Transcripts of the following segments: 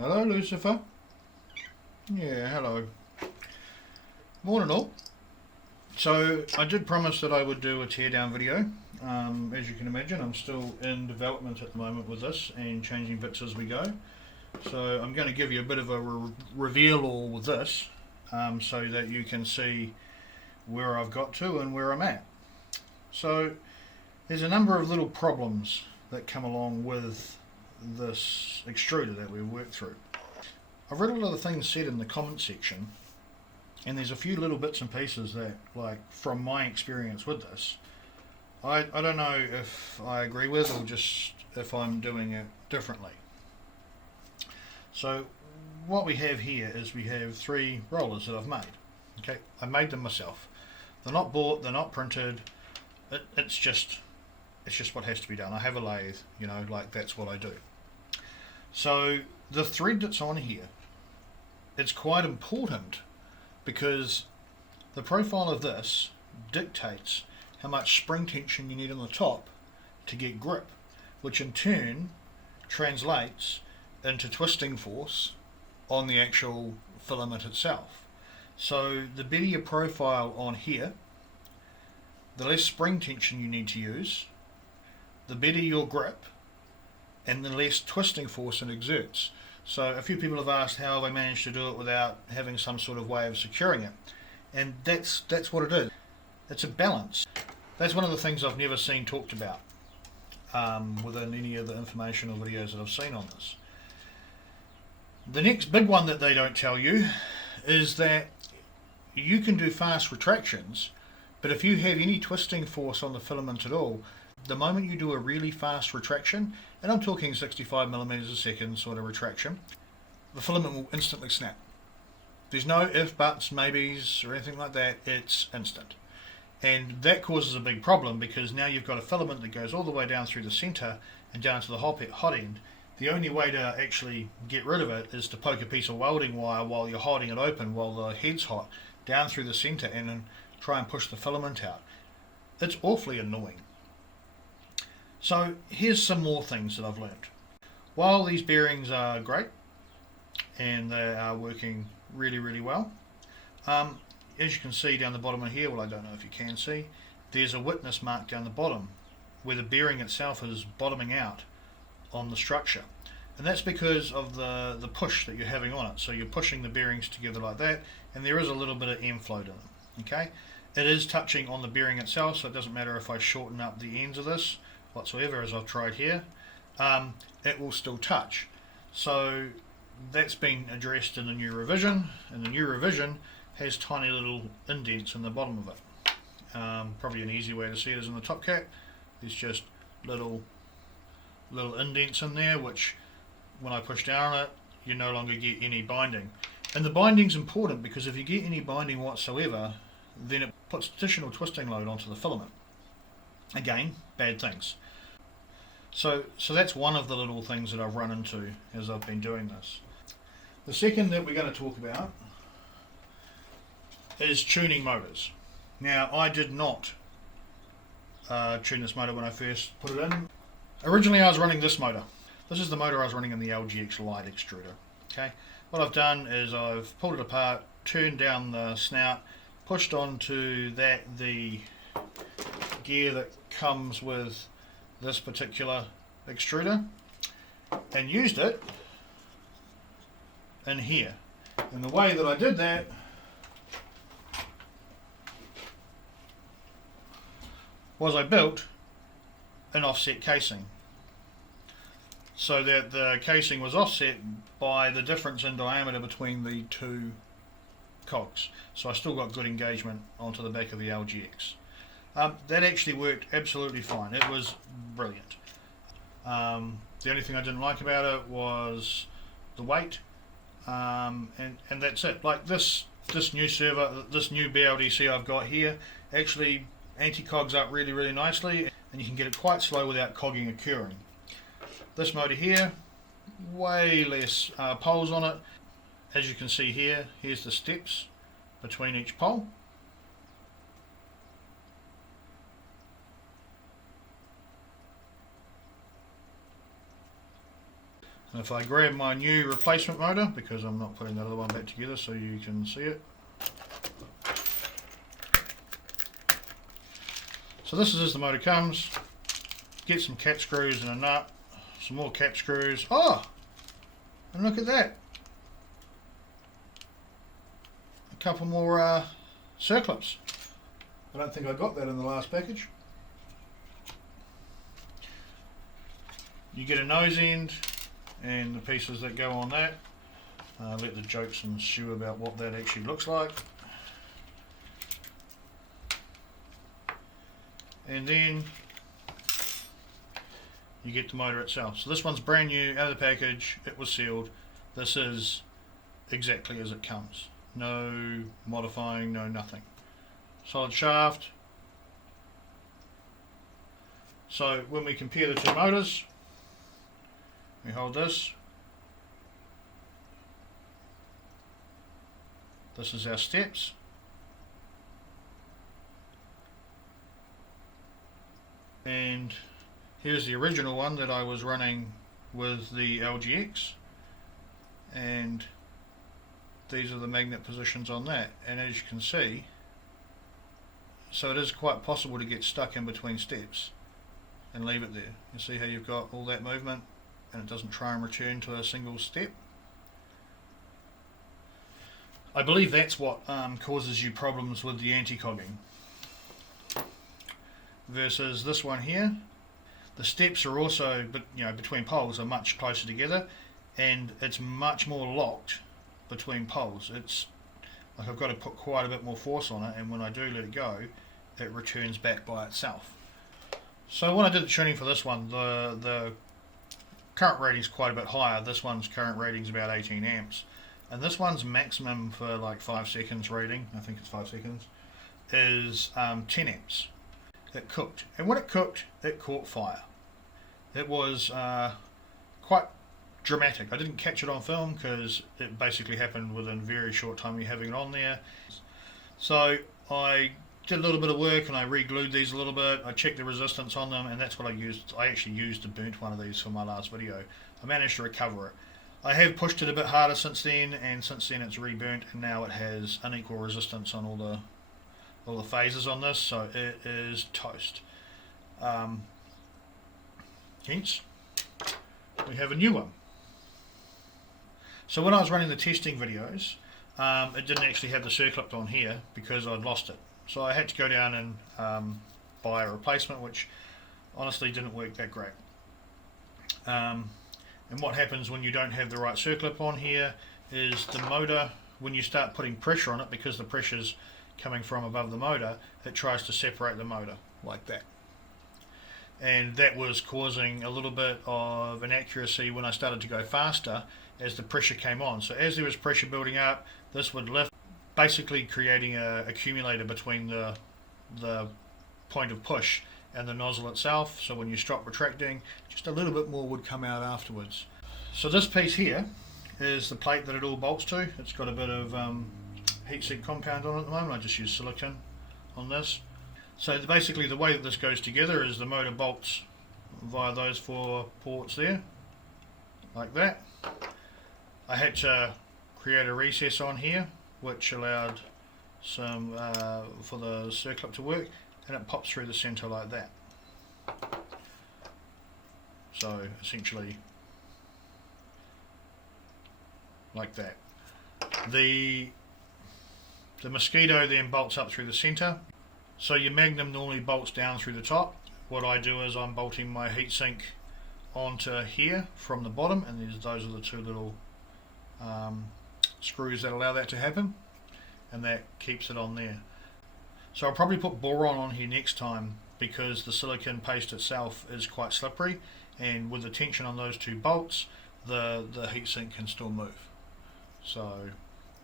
Hello, Lucifer. Yeah, hello. Morning all. So, I did promise that I would do a teardown video. As you can imagine, I'm still in development at the moment with this and changing bits as we go. So, I'm going to give you a bit of a reveal all with this so that you can see where I've got to and where I'm at. So, there's a number of little problems that come along with this extruder that we've worked through. I've read a lot of the things said in the comment section, and there's a few little bits and pieces that, like, from my experience with this, I don't know if I agree with or just if I'm doing it differently. So what we have here is we have 3 rollers that I've made. Okay, I made them myself. They're not bought, they're not printed. It's just what has to be done. I have a lathe, you know, like that's what I do. So the thread that's on here, it's quite important because the profile of this dictates how much spring tension you need on the top to get grip, which in turn translates into twisting force on the actual filament itself. So the better your profile on here, the less spring tension you need to use, the better your grip, and the less twisting force it exerts. So a few people have asked how have I managed to do it without having some sort of way of securing it, and that's what it is. It's a balance. That's one of the things I've never seen talked about within any of the informational videos that I've seen on this. The next big one that they don't tell you is that you can do fast retractions, but if you have any twisting force on the filament at all, the moment you do a really fast retraction, and I'm talking 65 millimeters a second sort of retraction, the filament will instantly snap. There's no if, buts, maybes or anything like that. It's instant. And that causes a big problem because now you've got a filament that goes all the way down through the center and down to the hot end. The only way to actually get rid of it is to poke a piece of welding wire while you're holding it open while the head's hot down through the center and then try and push the filament out. It's awfully annoying. So here's some more things that I've learned. While these bearings are great and they are working really, really well, as you can see down the bottom of here, well, I don't know if you can see, there's a witness mark down the bottom where the bearing itself is bottoming out on the structure. And that's because of the push that you're having on it. So you're pushing the bearings together like that, and there is a little bit of end flow to them. Okay, it is touching on the bearing itself, so it doesn't matter if I shorten up the ends of this whatsoever, as I've tried here, it will still touch. So that's been addressed in the new revision, and the new revision has tiny little indents in the bottom of it. Probably an easy way to see it is in the top cap. There's just little indents in there, which when I push down on it, you no longer get any binding. And the binding's important because if you get any binding whatsoever, then it puts additional twisting load onto the filament. Again, bad things. So that's one of the little things that I've run into as I've been doing this. The second that we're going to talk about is tuning motors. Now, I did not tune this motor when I first put it in. Originally I was running this motor. This is the motor I was running in the LGX Light extruder. Okay, what I've done is I've pulled it apart, turned down the snout, pushed onto that the gear that comes with this particular extruder, and used it in here. And the way that I did that was I built an offset casing so that the casing was offset by the difference in diameter between the 2 cogs. So I still got good engagement onto the back of the LGX. That actually worked absolutely fine. It was brilliant. The only thing I didn't like about it was the weight, and that's it. Like this new server, this new BLDC I've got here, actually anti-cogs up really, really nicely, and you can get it quite slow without cogging occurring. This motor here, way less poles on it. As you can see here, here's the steps between each pole. And if I grab my new replacement motor, because I'm not putting that other one back together so you can see it. So this is as the motor comes. Get some cap screws and a nut, some more cap screws. Oh! And look at that. A couple more circlips. I don't think I got that in the last package. You get a nose end and the pieces that go on that. Let the jokes ensue about what that actually looks like. And then you get the motor itself. So this one's brand new, out of the package, it was sealed. This is exactly as it comes. No modifying, no nothing. Solid shaft. So when we compare the two motors, we hold this. This is our steps. And here's the original one that I was running with the LGX, and these are the magnet positions on that. And as you can see, so it is quite possible to get stuck in between steps and leave it there. You see how you've got all that movement and it doesn't try and return to a single step. I believe that's what causes you problems with the anti-cogging. Versus this one here, the steps are also, between poles are much closer together, and it's much more locked between poles. It's like I've got to put quite a bit more force on it, and when I do let it go, it returns back by itself. So when I did the tuning for this one, the current rating is quite a bit higher. This one's current rating is about 18 amps, and this one's maximum for like 5 seconds rating, I think it's 5 seconds, is 10 amps. It cooked, and when it cooked, it caught fire. It was quite dramatic. I didn't catch it on film because it basically happened within a very short time of having it on there. So I did a little bit of work and I re-glued these a little bit. I checked the resistance on them, and that's what I used. I actually used a burnt one of these for my last video. I managed to recover it. I have pushed it a bit harder since then, and since then it's re-burnt, and now it has unequal resistance on all the phases on this, so it is toast. Hence, we have a new one. So when I was running the testing videos, it didn't actually have the circlip on here because I'd lost it. So I had to go down and buy a replacement, which honestly didn't work that great. And what happens when you don't have the right circlip on here is the motor, when you start putting pressure on it, because the pressure's coming from above the motor, it tries to separate the motor like that. And that was causing a little bit of inaccuracy when I started to go faster as the pressure came on. So as there was pressure building up, this would lift, basically creating an accumulator between the point of push and the nozzle itself. So when you stop retracting, just a little bit more would come out afterwards. So this piece here is the plate that it all bolts to. It's got a bit of heatsink compound on it at the moment. I just use silicone on this. So basically the way that this goes together is the motor bolts via those 4 ports there, like that. I had to create a recess on here which allowed some for the circlip to work, and it pops through the centre like that. So essentially like that. The mosquito then bolts up through the centre. So your magnum normally bolts down through the top. What I do is I'm bolting my heatsink onto here from the bottom, and those are the 2 little screws that allow that to happen, and that keeps it on there. So I'll probably put boron on here next time, because the silicone paste itself is quite slippery, and with the tension on those 2 bolts, the heatsink can still move. So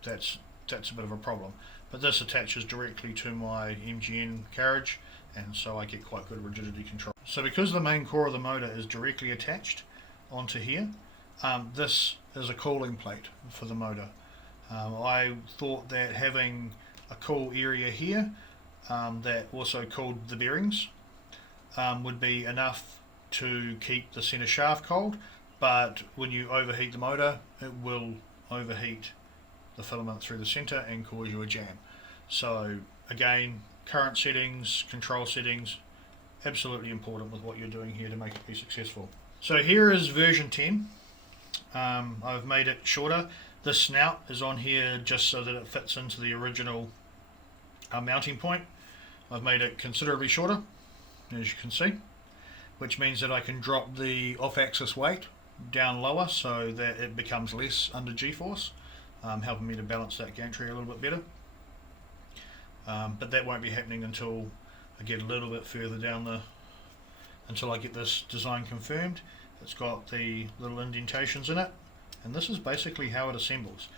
that's a bit of a problem. But this attaches directly to my MGN carriage, and so I get quite good rigidity control. So because the main core of the motor is directly attached onto here, this is a cooling plate for the motor. I thought that having a cool area here that also cooled the bearings would be enough to keep the center shaft cold, but when you overheat the motor, it will overheat the filament through the center and cause you a jam. So again, current settings, control settings, absolutely important with what you're doing here to make it be successful. So here is version 10. I've made it shorter. The snout is on here just so that it fits into the original mounting point. I've made it considerably shorter, as you can see, which means that I can drop the off-axis weight down lower so that it becomes less under G-force, helping me to balance that gantry a little bit better. But that won't be happening until I get a little bit further down until I get this design confirmed. It's got the little indentations in it, and this is basically how it assembles.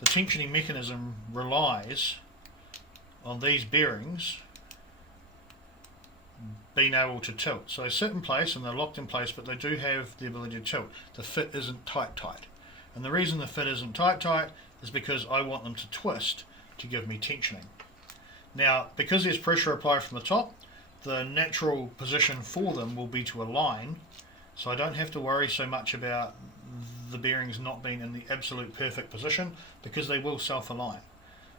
The tensioning mechanism relies on these bearings being able to tilt. So they sit in place and they're locked in place, but they do have the ability to tilt. The fit isn't tight. And the reason the fit isn't tight is because I want them to twist to give me tensioning. Now, because there's pressure applied from the top, the natural position for them will be to align, so I don't have to worry so much about the bearings not being in the absolute perfect position, because they will self-align.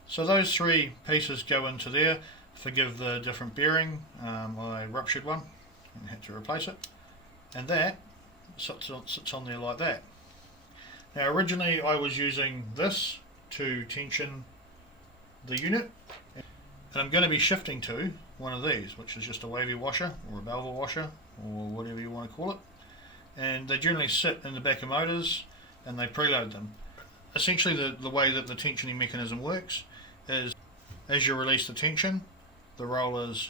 So those three pieces go into there. Forgive the different bearing, I ruptured one and had to replace it, and that sits on there like that. Now originally I was using this to tension the unit, and I'm going to be shifting to one of these, which is just a wavy washer or a Belva washer or whatever you want to call it, and they generally sit in the back of motors and they preload them. Essentially the way that the tensioning mechanism works is, as you release the tension, the rollers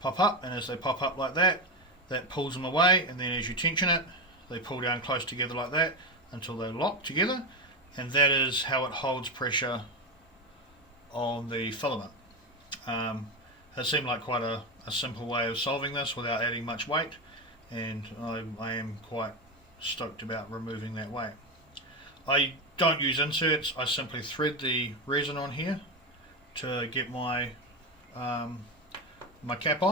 pop up, and as they pop up like that, that pulls them away, and then as you tension it, they pull down close together like that until they lock together, and that is how it holds pressure on the filament. It seemed like quite a simple way of solving this without adding much weight, and I am quite stoked about removing that weight. I don't use inserts, I simply thread the resin on here to get my my cap on.